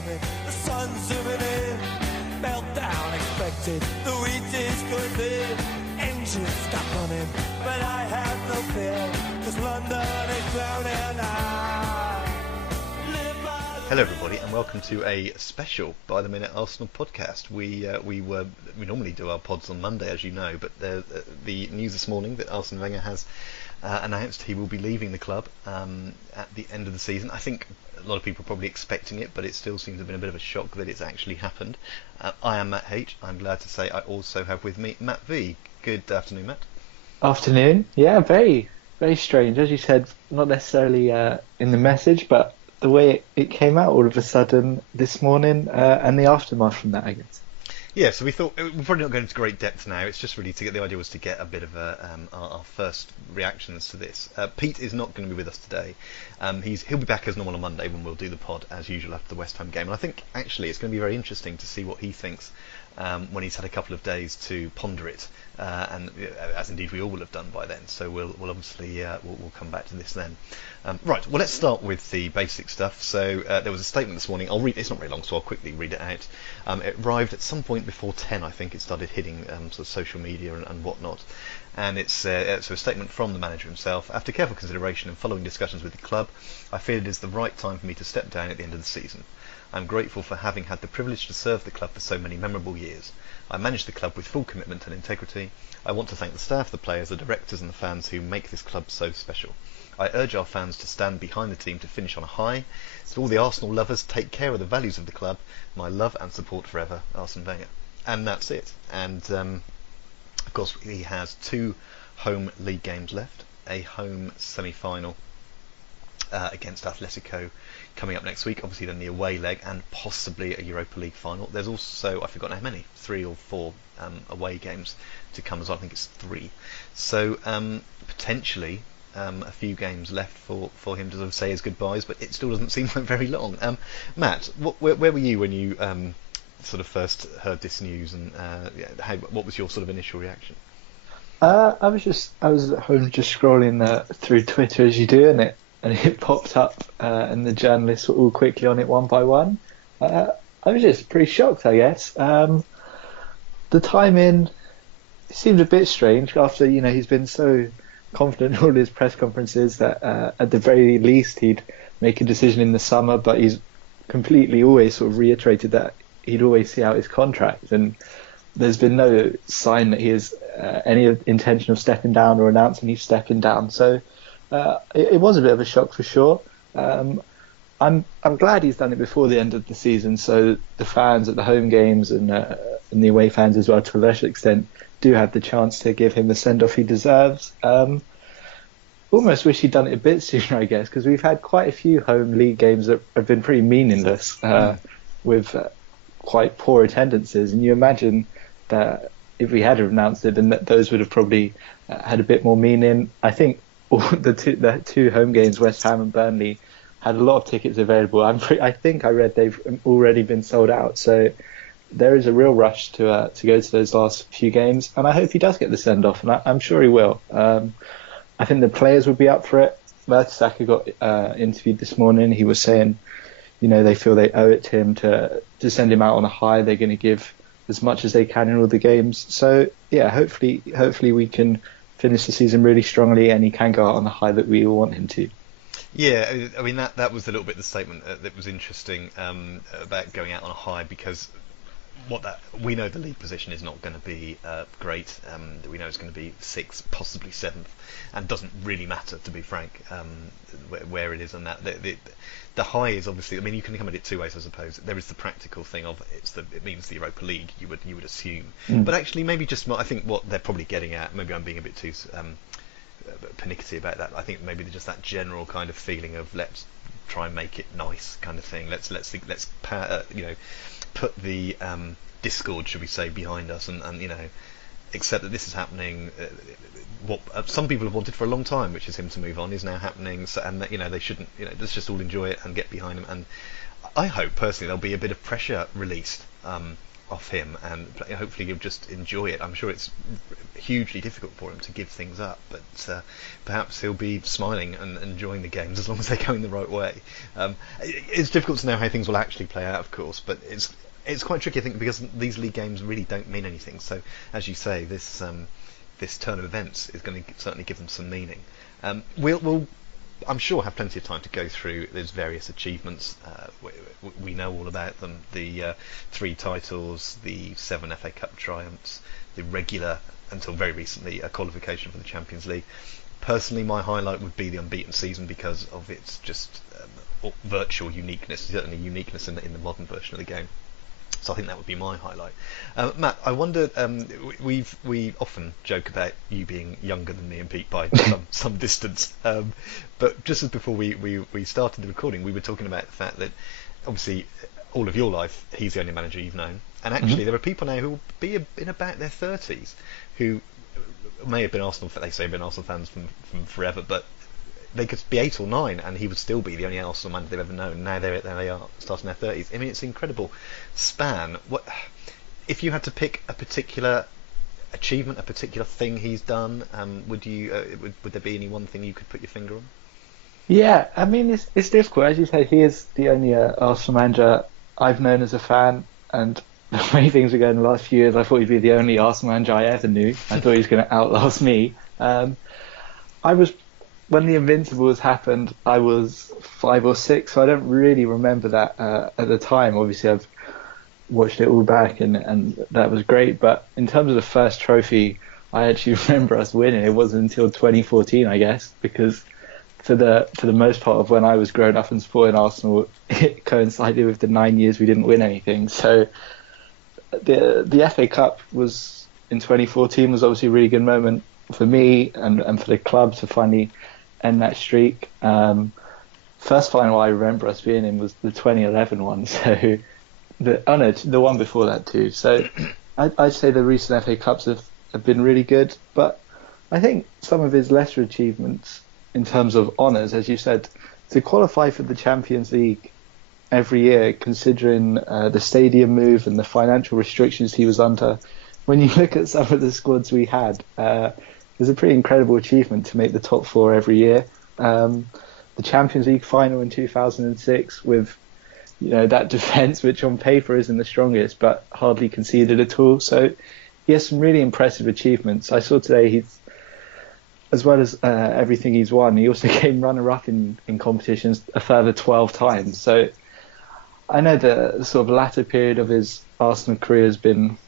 coming, the sun's zooming in, meltdown expected, the wheat is good there, engines stop running, but I have no fear, 'cause London is drowning. Hello everybody and welcome to a special By the Minute Arsenal podcast. We normally do our pods on Monday, as you know, but the news this morning that Arsene Wenger has announced he will be leaving the club at the end of the season. I think a lot of people are probably expecting it, but it still seems to have been a bit of a shock that it's actually happened. I am Matt H. I'm glad to say I also have with me Matt V. Good afternoon, Matt. Afternoon. Yeah, very, very strange. As you said, not necessarily in the message, but the way it came out all of a sudden this morning and the aftermath from that, I guess. Yeah, so we thought we're probably not going into great depth now. It's just really to get the idea was to get a bit of our first reactions to this. Pete is not going to be with us today. He'll be back as normal on Monday when we'll do the pod as usual after the West Ham game. And I think actually it's going to be very interesting to see what he thinks when he's had a couple of days to ponder it, and as indeed we all will have done by then. So we'll obviously we'll come back to this then. Right, well let's start with the basic stuff. So there was a statement this morning. I'll read. It's not very long, so I'll quickly read it out. It arrived at some point before 10. I think it started hitting sort of social media and whatnot. And it's a statement from the manager himself. After careful consideration and following discussions with the club, I feel it is the right time for me to step down at the end of the season. I'm grateful for having had the privilege to serve the club for so many memorable years. I manage the club with full commitment and integrity. I want to thank the staff, the players, the directors and the fans who make this club so special. I urge our fans to stand behind the team to finish on a high. So all the Arsenal lovers, take care of the values of the club. My love and support forever, Arsene Wenger. And that's it. And of course he has 2 home league games left, a home semi-final against Atletico coming up next week, obviously then the away leg and possibly a Europa League final. There's also, I've forgotten how many, 3 or 4 away games to come as well. I think it's 3. So potentially a few games left for him to sort of say his goodbyes, but it still doesn't seem like very long. Matt, where were you when you sort of first heard this news, and what was your sort of initial reaction? I was at home just scrolling through Twitter as you do, and it popped up, and the journalists were all quickly on it one by one. I was just pretty shocked, I guess. The timing seemed a bit strange after he's been so confident in all his press conferences that at the very least he'd make a decision in the summer, but he's completely always sort of reiterated that he'd always see out his contract, and there's been no sign that he has any intention of stepping down or announcing he's stepping down. So it was a bit of a shock for sure. I'm glad he's done it before the end of the season, so the fans at the home games and the away fans as well, to a lesser extent, do have the chance to give him the send-off he deserves. Almost wish he'd done it a bit sooner, I guess, because we've had quite a few home league games that have been pretty meaningless with quite poor attendances, and you imagine that if we had announced it, then those would have probably had a bit more meaning. I think the two home games, West Ham and Burnley, had a lot of tickets available. I think I read they've already been sold out, so there is a real rush to go to those last few games, and I hope he does get the send-off, and I'm sure he will. I think the players would be up for it. Mertesacker got interviewed this morning. He was saying, they feel they owe it to him to send him out on a high. They're going to give as much as they can in all the games. So yeah, hopefully we can finish the season really strongly, and he can go out on the high that we all want him to. Yeah, I mean that was a little bit the statement that was interesting about going out on a high, because we know the league position is not going to be great. We know it's going to be 6th, possibly 7th, and doesn't really matter, to be frank, where it is. And that the high is obviously, I mean, you can come at it 2 ways, I suppose. There is the practical thing of it means the Europa League. You would assume, but actually maybe just I think what they're probably getting at. Maybe I'm being a bit too pernickety about that. I think maybe just that general kind of feeling of let's try and make it nice kind of thing. Let's put the discord, should we say, behind us, and accept that this is happening. What some people have wanted for a long time, which is him to move on, is now happening. So, and they shouldn't. Let's just all enjoy it and get behind him. And I hope personally there'll be a bit of pressure released off him, and hopefully he'll just enjoy it. I'm sure it's hugely difficult for him to give things up, but perhaps he'll be smiling and enjoying the games as long as they go in the right way. It's difficult to know how things will actually play out, of course, but it's quite tricky, I think, because these league games really don't mean anything. So, as you say, this turn of events is going to certainly give them some meaning. We'll I'm sure have plenty of time to go through those various achievements. We know all about them. The 3 titles, the 7 FA Cup triumphs, the regular, until very recently, a qualification for the Champions League. Personally, my highlight would be the unbeaten season because of its just virtual uniqueness, certainly uniqueness in the modern version of the game. So I think that would be my highlight. Matt, I wonder, we often joke about you being younger than me and Pete by some distance, but just as before we started the recording, we were talking about the fact that obviously all of your life he's the only manager you've known, and actually there are people now who will be in about their 30s who may have been Arsenal, they say have been Arsenal fans from forever, but they could be 8 or 9 and he would still be the only Arsenal manager they've ever known. Now they are starting their 30s. I mean, it's an incredible span. What if you had to pick a particular achievement, a particular thing he's done? Would there be any one thing you could put your finger on? Yeah, I mean, it's difficult. As you say, he is the only Arsenal manager I've known as a fan, and the way things were going the last few years, I thought he'd be the only Arsenal manager I ever knew. I thought he was going to outlast me. When the Invincibles happened, I was 5 or 6, so I don't really remember that at the time. Obviously, I've watched it all back, and that was great. But in terms of the first trophy, I actually remember us winning. It wasn't until 2014, I guess, because for the most part of when I was growing up and supporting Arsenal, it coincided with the 9 years we didn't win anything. So the FA Cup was in 2014 was obviously a really good moment for me and for the club to finally end that streak. First final I remember us being in was the 2011 one. So the one before that too. So I'd say the recent FA Cups have been really good, but I think some of his lesser achievements in terms of honours, as you said, to qualify for the Champions League every year, considering the stadium move and the financial restrictions he was under, when you look at some of the squads we had, it was a pretty incredible achievement to make the top 4 every year. The Champions League final in 2006 with that defence, which on paper isn't the strongest, but hardly conceded at all. So he has some really impressive achievements. I saw today as well as everything he's won, he also came runner-up in competitions a further 12 times. So I know the sort of latter period of his Arsenal career has been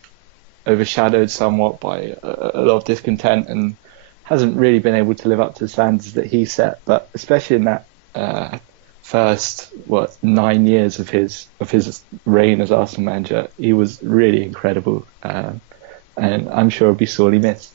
overshadowed somewhat by a lot of discontent and hasn't really been able to live up to the standards that he set. But especially in that first 9 years of his reign as Arsenal manager, he was really incredible, and I'm sure he'll be sorely missed.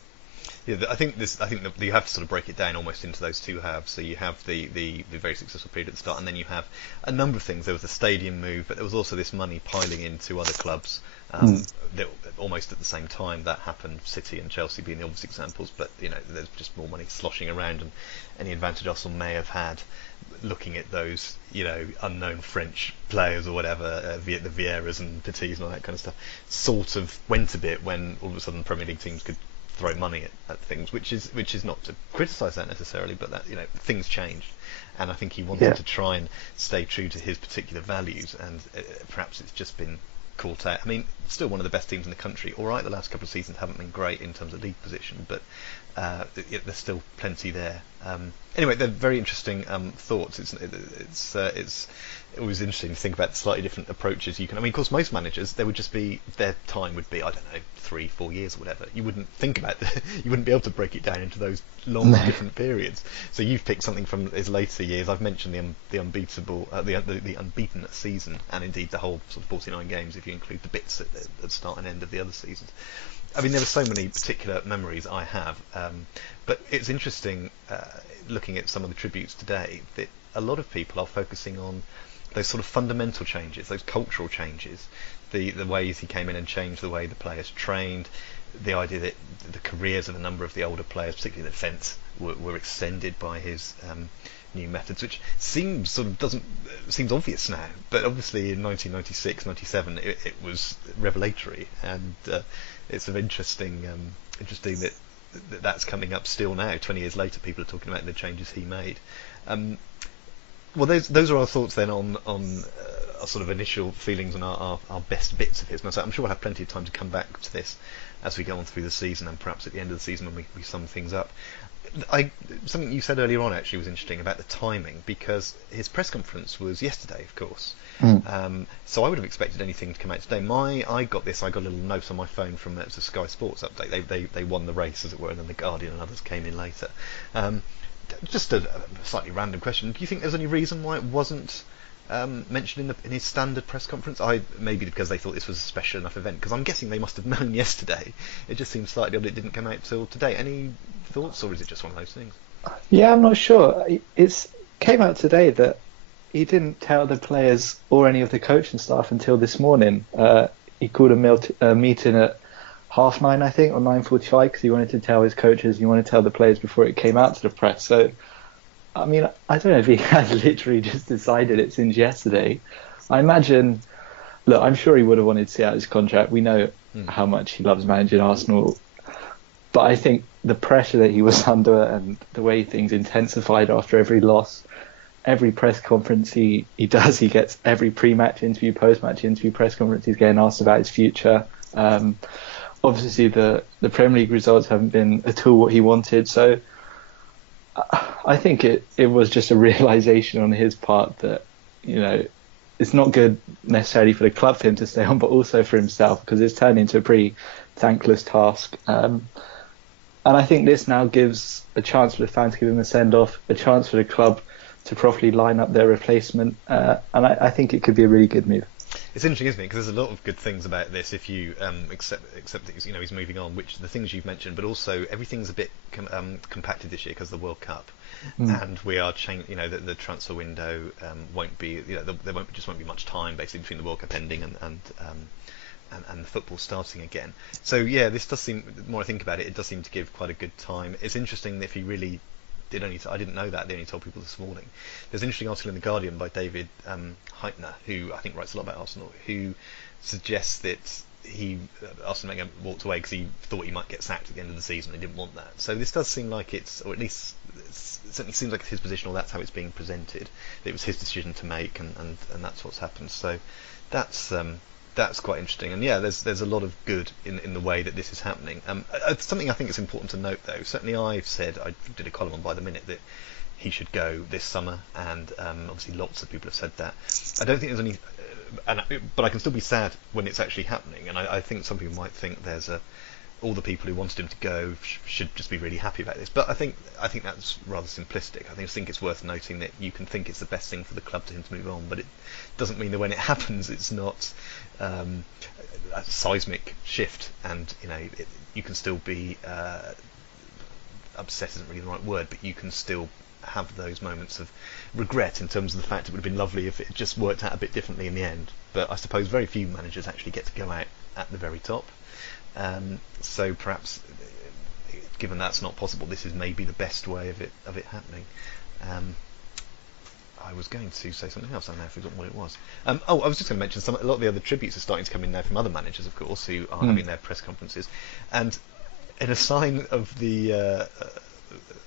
Yeah, I think that you have to sort of break it down almost into those two halves. So you have the very successful period at the start, and then you have a number of things. There was the stadium move, but there was also this money piling into other clubs that almost at the same time that happened. City and Chelsea being the obvious examples, but there's just more money sloshing around, and any advantage Arsenal may have had looking at those unknown French players or whatever, the Vieiras and Petits and all that kind of stuff, sort of went a bit when all of a sudden Premier League teams could throw money at things, which is not to criticise that necessarily, but that things changed, and I think he wanted to try and stay true to his particular values, and perhaps it's just been caught out. I mean, still one of the best teams in the country. All right, the last couple of seasons haven't been great in terms of league position, but there's still plenty there. Anyway, they're very interesting thoughts. It's always interesting to think about the slightly different approaches you can. I mean, of course, most managers, their time would be, I don't know, 3-4 years or whatever. You wouldn't think about you wouldn't be able to break it down into those long different periods. So you've picked something from his later years. I've mentioned the unbeaten season, and indeed the whole sort of 49 games if you include the bits at start and end of the other seasons. I mean, there are so many particular memories I have, but it's interesting looking at some of the tributes today that a lot of people are focusing on those sort of fundamental changes, those cultural changes, the ways he came in and changed the way the players trained, the idea that the careers of a number of the older players, particularly the defence, were extended by his new methods, which seems obvious now, but obviously in 1996, 97 it was revelatory, and it's sort of interesting that that's coming up still now. 20 years later, people are talking about the changes he made. Well, those are our thoughts then on our sort of initial feelings and our best bits of his. And I'm sure we'll have plenty of time to come back to this as we go on through the season, and perhaps at the end of the season when we sum things up. Something you said earlier on actually was interesting about the timing, because his press conference was yesterday, of course. So I would have expected anything to come out today. I got a little note on my phone from it was a Sky Sports update. They won the race, as it were, and then the Guardian and others came in later. Just a slightly random question. Do you think there's any reason why it wasn't mentioned in his standard press conference? Maybe because they thought this was a special enough event, because I'm guessing they must have known yesterday. It just seems slightly odd it didn't come out till today. Any thoughts, or is it just one of those things? Yeah, I'm not sure. It came out today that he didn't tell the players or any of the coaching staff until this morning. He called a meeting at 9:30, I think, or 9:45, because he wanted to tell his coaches, he wanted to tell the players before it came out to the press. So, I mean, I don't know if he has literally just decided it since yesterday. I imagine, look, I'm sure he would have wanted to see out his contract. We know how much he loves managing Arsenal. But I think the pressure that he was under and the way things intensified after every loss, every press conference he does, he gets every pre-match interview, post-match interview, press conference, he's getting asked about his future. Obviously, the Premier League results haven't been at all what he wanted. So I think it was just a realisation on his part that, it's not good necessarily for the club for him to stay on, but also for himself, because it's turned into a pretty thankless task. And I think this now gives a chance for the fans to give him a send-off, a chance for the club to properly line up their replacement. And I think it could be a really good move. It's interesting, isn't it? Because there's a lot of good things about this if you accept that he's moving on, which the things you've mentioned, but also everything's a bit compacted this year because of the World Cup, and we are changing. The transfer window won't be. There won't be much time basically between the World Cup ending and the football starting again. So yeah, this does seem. The more I think about it, it does seem to give quite a good time. It's interesting if he really did I didn't know that. They only told people this morning. There's an interesting article in the Guardian by David Heitner, who I think writes a lot about Arsenal, who suggests that Arsene Wenger walked away because he thought he might get sacked at the end of the season. He didn't want that. So this does seem like it certainly seems like it's his position, or that's how it's being presented. It was his decision to make, and that's what's happened. So that's quite interesting, and yeah, there's a lot of good in the way that this is happening. Something I think is important to note, though. Certainly, I did a column on By the Minute that he should go this summer, and obviously lots of people have said that. I don't think there's any, but I can still be sad when it's actually happening, and I think some people might think all the people who wanted him to go should just be really happy about this. But I think that's rather simplistic. I just think it's worth noting that you can think it's the best thing for the club to him to move on, but it doesn't mean that when it happens, it's not a seismic shift, and you can still be upset isn't really the right word, but you can still have those moments of regret in terms of the fact it would have been lovely if it just worked out a bit differently in the end. But I suppose very few managers actually get to go out at the very top. So perhaps, given that's not possible, this is maybe the best way of it happening. I was going to say something else, and I've now forgotten what it was. I was just going to mention a lot of the other tributes are starting to come in now from other managers, of course, who are having their press conferences. And in a sign of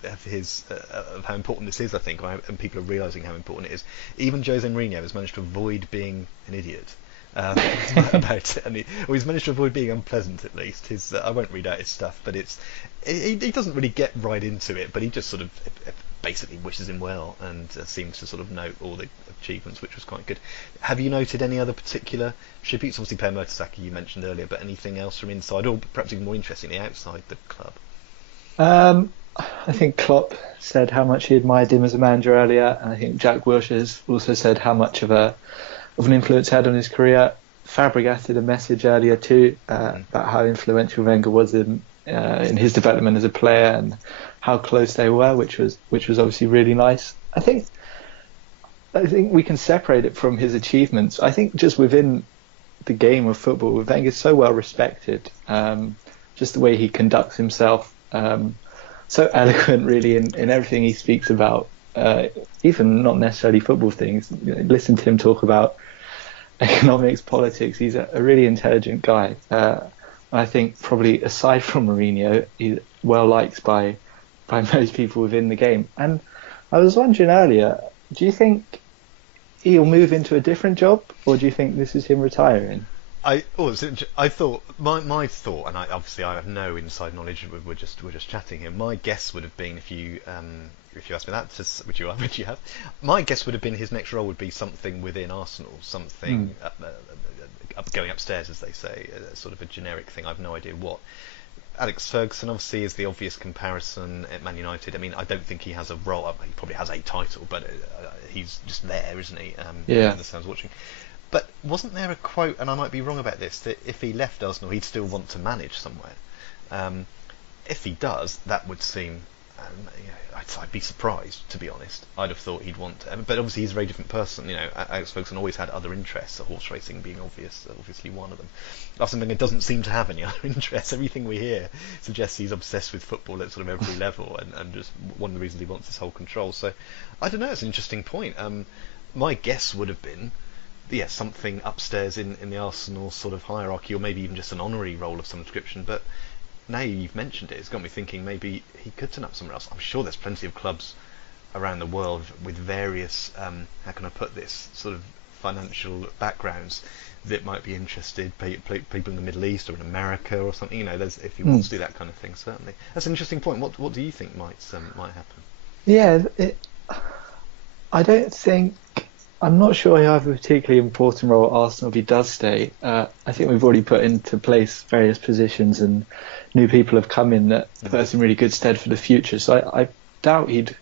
of how important this is, I think, and people are realising how important it is, even Jose Mourinho has managed to avoid being an idiot. About it, and he's managed to avoid being unpleasant, at least. I won't read out his stuff, but he doesn't really get right into it, but he just sort of basically wishes him well, and seems to sort of note all the achievements, which was quite good. Have you noted any other particular tributes? Obviously Per Mertesacker you mentioned earlier, but anything else from inside, or perhaps even more interestingly outside the club? I think Klopp said how much he admired him as a manager earlier, and I think Jack Wilshere's also said how much of an influence he had on his career. Fabregas did a message earlier too about how influential Wenger was in his development as a player and how close they were, which was obviously really nice. I think we can separate it from his achievements. I think just within the game of football, Wenger's so well respected. Just the way he conducts himself, so eloquent really in everything he speaks about. even not necessarily football things. Listen to him talk about economics, politics. He's a really intelligent guy. I think probably aside from Mourinho, he's well liked by most people within the game. And I was wondering earlier, do you think he'll move into a different job, or do you think this is him retiring? I thought my thought, and obviously I have no inside knowledge. We're just chatting here. My guess would have been if you asked me that, which you have. My guess would have been his next role would be something within Arsenal, something going upstairs, as they say, sort of a generic thing. I've no idea what. Alex Ferguson obviously is the obvious comparison at Man United. I mean, I don't think he has a role. He probably has a title, but he's just there, isn't he? Yeah. The sounds watching. But wasn't there a quote, and I might be wrong about this, that if he left Arsenal, he'd still want to manage somewhere? If he does, that would seem. I'd be surprised, to be honest. I'd have thought he'd want to, but obviously he's a very different person. Alex Ferguson always had other interests, horse racing being obviously one of them. Arsene Wenger doesn't seem to have any other interests. Everything we hear suggests he's obsessed with football at sort of every level, and just one of the reasons he wants this whole control. So, I don't know, it's an interesting point. My guess would have been, something upstairs in the Arsenal sort of hierarchy, or maybe even just an honorary role of some description, but now you've mentioned it, it's got me thinking maybe he could turn up somewhere else. I'm sure there's plenty of clubs around the world with various, how can I put this, sort of financial backgrounds that might be interested, people in the Middle East or in America or something. If he wants to do that kind of thing, certainly. That's an interesting point. What do you think might happen? Yeah, I don't think. I'm not sure he'll have a particularly important role at Arsenal if he does stay. I think we've already put into place various positions, and new people have come in that put us in really good stead for the future. So I doubt he'd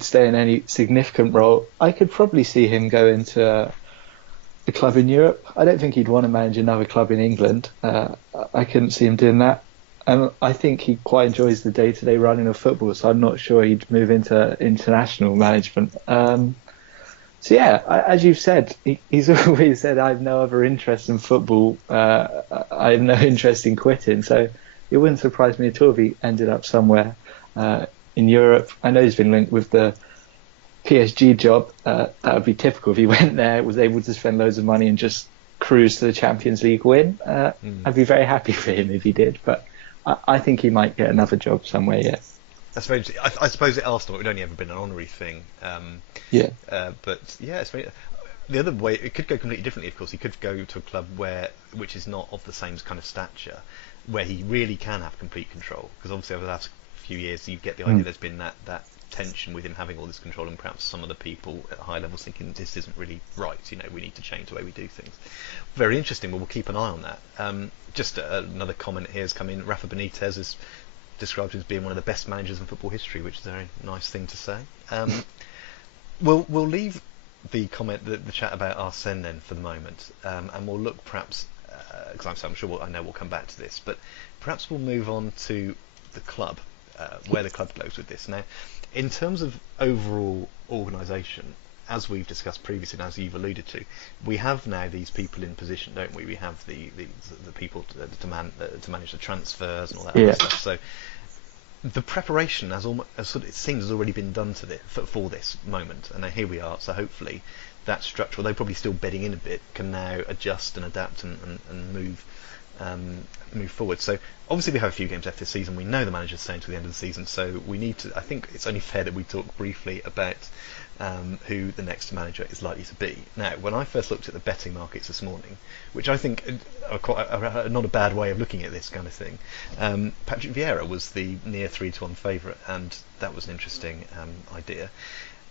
stay in any significant role. I could probably see him go into a club in Europe. I don't think he'd want to manage another club in England. I couldn't see him doing that. And I think he quite enjoys the day-to-day running of football, so I'm not sure he'd move into international management. So yeah, as you've said, he's always said, I have no other interest in football. I have no interest in quitting. So it wouldn't surprise me at all if he ended up somewhere in Europe. I know he's been linked with the PSG job. That would be typical if he went there, was able to spend loads of money and just cruise to the Champions League win. I'd be very happy for him if he did. But I think he might get another job somewhere yet. That's very interesting. I suppose at Arsenal it would only ever been an honorary thing. But yeah, it's very. The other way, it could go completely differently. Of course, he could go to a club which is not of the same kind of stature, where he really can have complete control. Because obviously over the last few years, you get the idea there's been that tension with him having all this control, and perhaps some of the people at high levels thinking this isn't really right. We need to change the way we do things. Very interesting. We'll keep an eye on that. Just another comment here has come in. Rafa Benitez is described as being one of the best managers in football history, which is a very nice thing to say. We'll leave the chat about Arsene then for the moment, and we'll look perhaps, because I'm sure I know we'll come back to this, but perhaps we'll move on to the club, where the club goes with this. Now, in terms of overall organisation, as we've discussed previously, and as you've alluded to, we have now these people in position, don't we? We have the people to manage the transfers and all that other stuff. So the preparation it seems has already been done for this moment, and now here we are. So hopefully that structure, although probably still bedding in a bit, can now adjust and adapt and move forward. So obviously we have a few games left this season. We know the manager's staying to the end of the season, so we need to. I think it's only fair that we talk briefly about who the next manager is likely to be. Now, when I first looked at the betting markets this morning, which I think are not a bad way of looking at this kind of thing, Patrick Vieira was the near 3-1 favourite, and that was an interesting idea.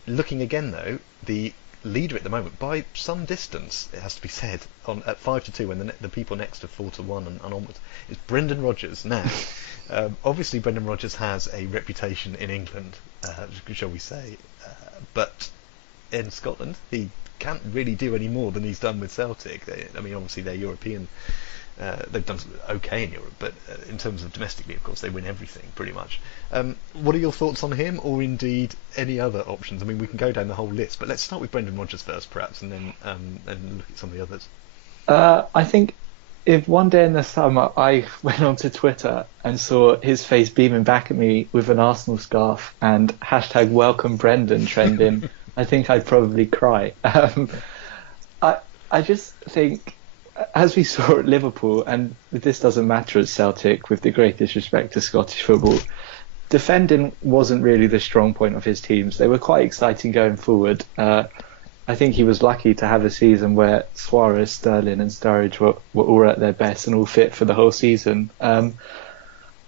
Looking again, though, the leader at the moment, by some distance, it has to be said, at 5-2, when the people next to 4-1 and onwards, is Brendan Rodgers. Now, obviously Brendan Rodgers has a reputation in England, shall we say, but in Scotland he can't really do any more than he's done with Celtic. Obviously they're European, they've done okay in Europe, but in terms of domestically, of course, they win everything pretty much. What are your thoughts on him, or indeed any other options? We can go down the whole list, but let's start with Brendan Rodgers first, perhaps, and then look at some of the others. I think if one day in the summer I went onto Twitter and saw his face beaming back at me with an Arsenal scarf and hashtag welcome Brendan trending, I think I'd probably cry. I I just think, as we saw at Liverpool, and this doesn't matter at Celtic, with the greatest respect to Scottish football, defending wasn't really the strong point of his teams. They were quite exciting going forward. I think he was lucky to have a season where Suarez, Sterling and Sturridge were all at their best and all fit for the whole season.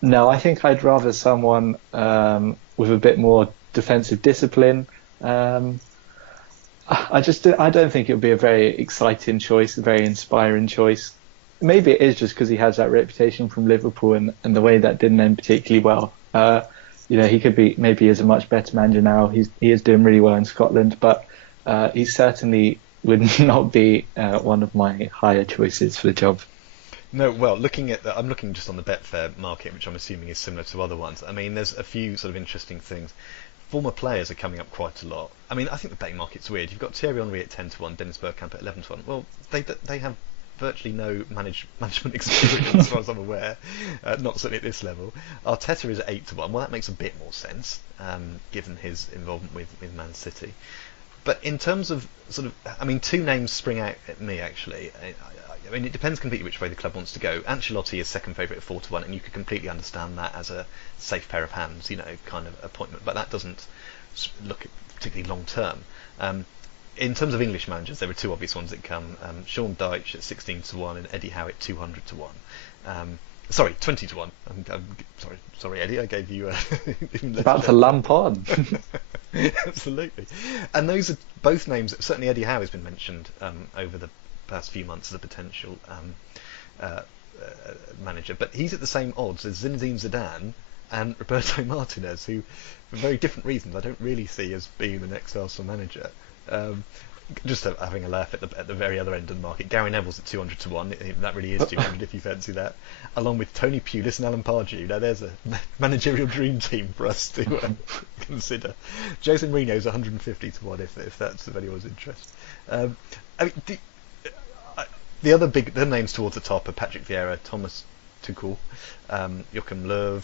No, I think I'd rather someone with a bit more defensive discipline. I don't think it would be a very exciting choice, a very inspiring choice. Maybe it is just because he has that reputation from Liverpool and the way that didn't end particularly well. He could be, maybe he is a much better manager now. He is doing really well in Scotland, but he certainly would not be one of my higher choices for the job. No, well, I'm looking just on the Betfair market, which I'm assuming is similar to other ones. I mean, there's a few sort of interesting things. Former players are coming up quite a lot. I mean, I think the betting market's weird. You've got Thierry Henry at 10-1, Dennis Bergkamp at 11-1. Well, they have virtually no management experience, as far as I'm aware. Not certainly at this level. Arteta is at 8-1. Well, that makes a bit more sense, given his involvement with Man City. But in terms of two names spring out at me, actually. I mean, it depends completely which way the club wants to go. Ancelotti is second favourite at 4-1, and you could completely understand that as a safe pair of hands, kind of appointment. But that doesn't look particularly long term. In terms of English managers, there are two obvious ones that come. Sean Dyche at 16-1 and Eddie Howe at 200-1. Sorry, 20-1. I'm sorry, Eddie. I gave you about to lump on. Absolutely, and those are both names. Certainly, Eddie Howe has been mentioned over the past few months as a potential manager, but he's at the same odds as Zinedine Zidane and Roberto Martinez, who, for very different reasons, I don't really see as being the next Arsenal manager. Just having a laugh at the very other end of the market. Gary Neville's at 200-1. That really is 200 if you fancy that. Along with Tony Pulis and Alan Pardew. Now there's a managerial dream team for us to consider. Jose Mourinho's 150-1 if that's of anyone's interest. The names towards the top are Patrick Vieira, Thomas Tuchel, Joachim Löw,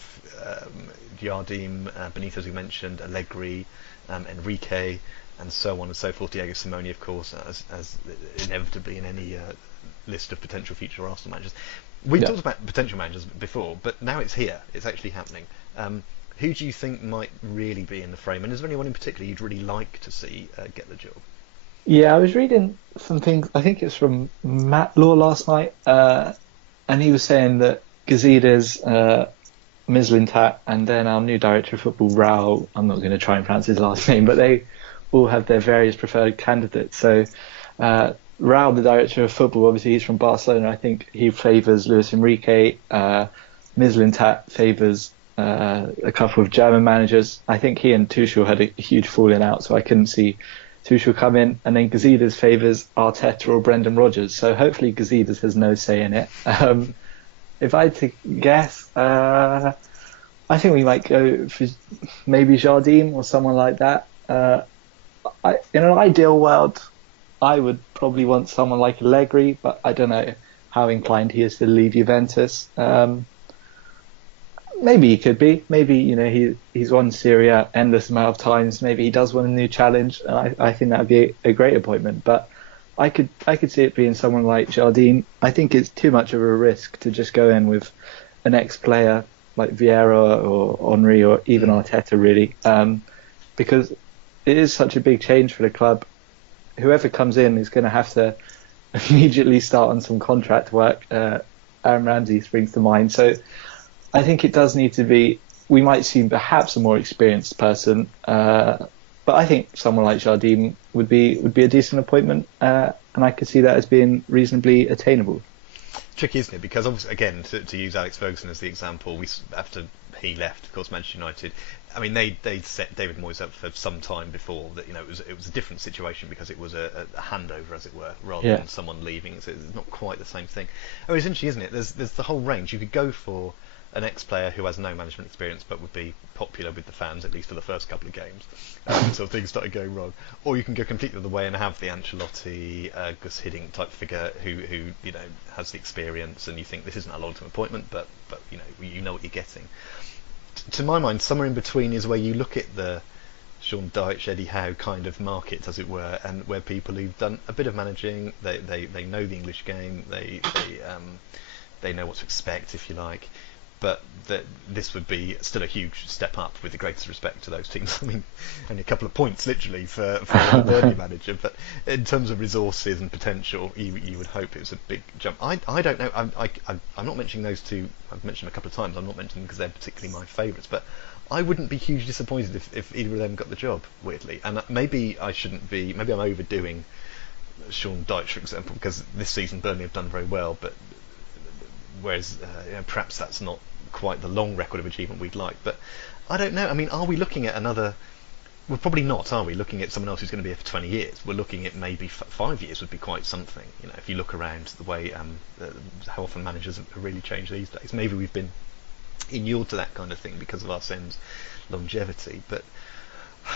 Jardim, Benitez, as we mentioned, Allegri, Enrique, and so on and so forth. Diego Simeone, of course, as inevitably in any list of potential future Arsenal managers. We've talked about potential managers before, but now it's here. It's actually happening. Who do you think might really be in the frame? And is there anyone in particular you'd really like to see get the job? Yeah, I was reading some things. I think it's from Matt Law last night, and he was saying that Gazidis, Mislintat, and then our new director of football, Raul. I'm not going to try and pronounce his last name, but they all have their various preferred candidates. So Raul, the director of football, obviously he's from Barcelona. I think he favours Luis Enrique. Mislintat favours a couple of German managers. I think he and Tuchel had a huge falling out, so I couldn't see Tuchel come in. And then Gazidis favours Arteta or Brendan Rodgers. So hopefully Gazidis has no say in it. If I had to guess, I think we might go for maybe Jardim or someone like that. In an ideal world, I would probably want someone like Allegri, but I don't know how inclined he is to leave Juventus. Maybe he could be. Maybe he's won Serie A endless amount of times. Maybe he does want a new challenge, and I think that would be a great appointment. But I could see it being someone like Jardim. I think it's too much of a risk to just go in with an ex-player like Vieira or Henry or even Arteta, really, because it is such a big change for the club. Whoever comes in is going to have to immediately start on some contract work. Aaron Ramsey springs to mind. So I think it does need to be, we might see perhaps a more experienced person, but I think someone like Jardim would be a decent appointment, and I could see that as being reasonably attainable. Tricky, isn't it? Because obviously, again, to use Alex Ferguson as the example, after he left, of course, Manchester United, I mean, they set David Moyes up for some time before that. It was a different situation because it was a handover, as it were, rather than someone leaving. So it's not quite the same thing. Oh, it's interesting, isn't it? There's the whole range. You could go for an ex-player who has no management experience but would be popular with the fans, at least for the first couple of games, until things started going wrong. Or you can go completely the other way and have the Ancelotti, Gus Hiddink type figure who has the experience, and you think this isn't a long-term appointment, but you know what you're getting. To my mind, somewhere in between is where you look at the Sean Dyche, Eddie Howe kind of market, as it were, and where people who've done a bit of managing, they know the English game, they know what to expect, if you like. But this would be still a huge step up, with the greatest respect to those teams. I mean, only a couple of points, literally, for a Burnley manager. But in terms of resources and potential, you would hope it was a big jump. I don't know. I'm not mentioning those two. I've mentioned them a couple of times. I'm not mentioning them because they're particularly my favourites. But I wouldn't be hugely disappointed if either of them got the job, weirdly. And maybe I shouldn't be. Maybe I'm overdoing Sean Dyche, for example, because this season Burnley have done very well. But whereas perhaps that's not quite the long record of achievement we'd like. But I don't know. I mean, are we looking at another? We're probably not, are we? Looking at someone else who's going to be here for 20 years. We're looking at maybe 5 years would be quite something. If you look around the way how often managers have really changed these days. Maybe we've been inured to that kind of thing because of Arsene's longevity. But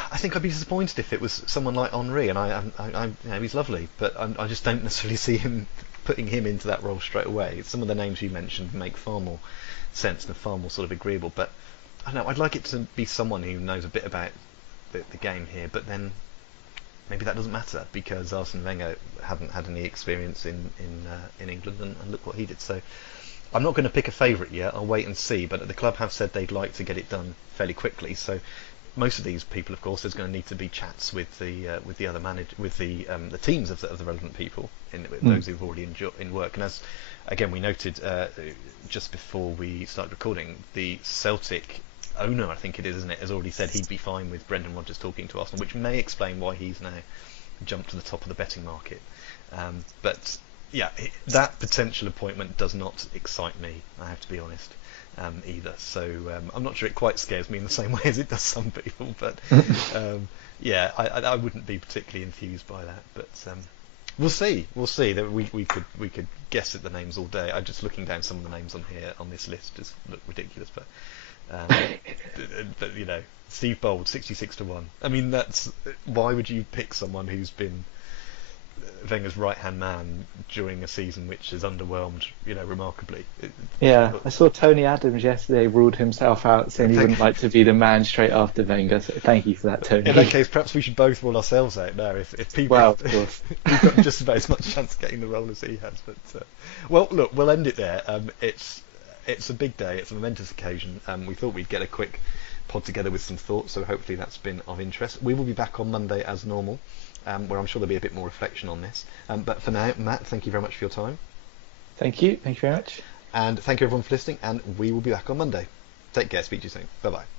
I think I'd be disappointed if it was someone like Henry, and I he's lovely, but I just don't necessarily see him putting him into that role straight away. Some of the names you mentioned make far more sense and far more sort of agreeable, but I don't know, I'd like it to be someone who knows a bit about the game here, but then maybe that doesn't matter because Arsene Wenger hadn't had any experience in England, and look what he did. So I'm not going to pick a favourite yet. I'll wait and see, but the club have said they'd like to get it done fairly quickly. So most of these people, of course, there's going to need to be chats with the other the teams of the relevant people, those who've already in work. And as again we noted just before we started recording, the Celtic owner, I think it is, isn't it, has already said he'd be fine with Brendan Rodgers talking to Arsenal, which may explain why he's now jumped to the top of the betting market. But yeah, that potential appointment does not excite me, I have to be honest. Either, so I'm not sure it quite scares me in the same way as it does some people, but yeah, I wouldn't be particularly enthused by that, but we'll see. That we could guess at the names all day. I'm just looking down some of the names on here on this list, just look ridiculous, but Steve Bold 66-1. I mean, that's why would you pick someone who's been Wenger's right-hand man during a season which has underwhelmed, remarkably. Yeah, I saw Tony Adams yesterday ruled himself out, saying he wouldn't like to be the man straight after Wenger. So thank you for that, Tony. In that case, perhaps we should both rule ourselves out now. If people, of course, we've got just about as much chance of getting the role as he has. But well, look, we'll end it there. It's a big day. It's a momentous occasion. We thought we'd get a quick pod together with some thoughts, so hopefully that's been of interest. We will be back on Monday as normal. Where I'm sure there'll be a bit more reflection on this. But for now, Matt, thank you very much for your time. Thank you very much. And thank you everyone for listening, and we will be back on Monday. Take care, speak to you soon. Bye-bye.